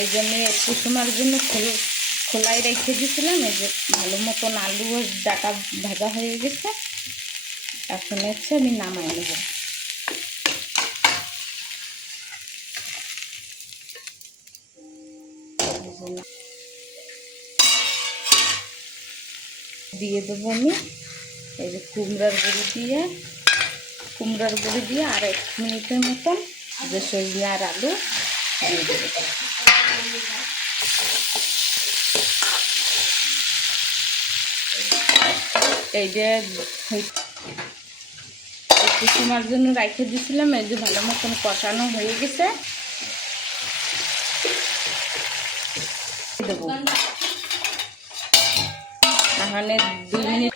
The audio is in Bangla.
এই জন্য কুসুমার জন্য খোলাই রেখে দিয়েছিলাম। এই যে ভালো মতন আলু আর ডাটা ভাজা হয়ে গেছে। এখন হচ্ছে আমি নামাই নেব। দিয়ে দেবো আমি এই যে কুমড়ার বড়ি দিয়ে আর 1 মিনিটের মতন যে সজনে আর আলু দিয়ে দেবো। এই যে কুসুমার জন্য রাখে দিয়েছিলাম। এই যে ভালো মতন কষানো হয়ে গেছে। দেবো তাহলে 2 মিনিট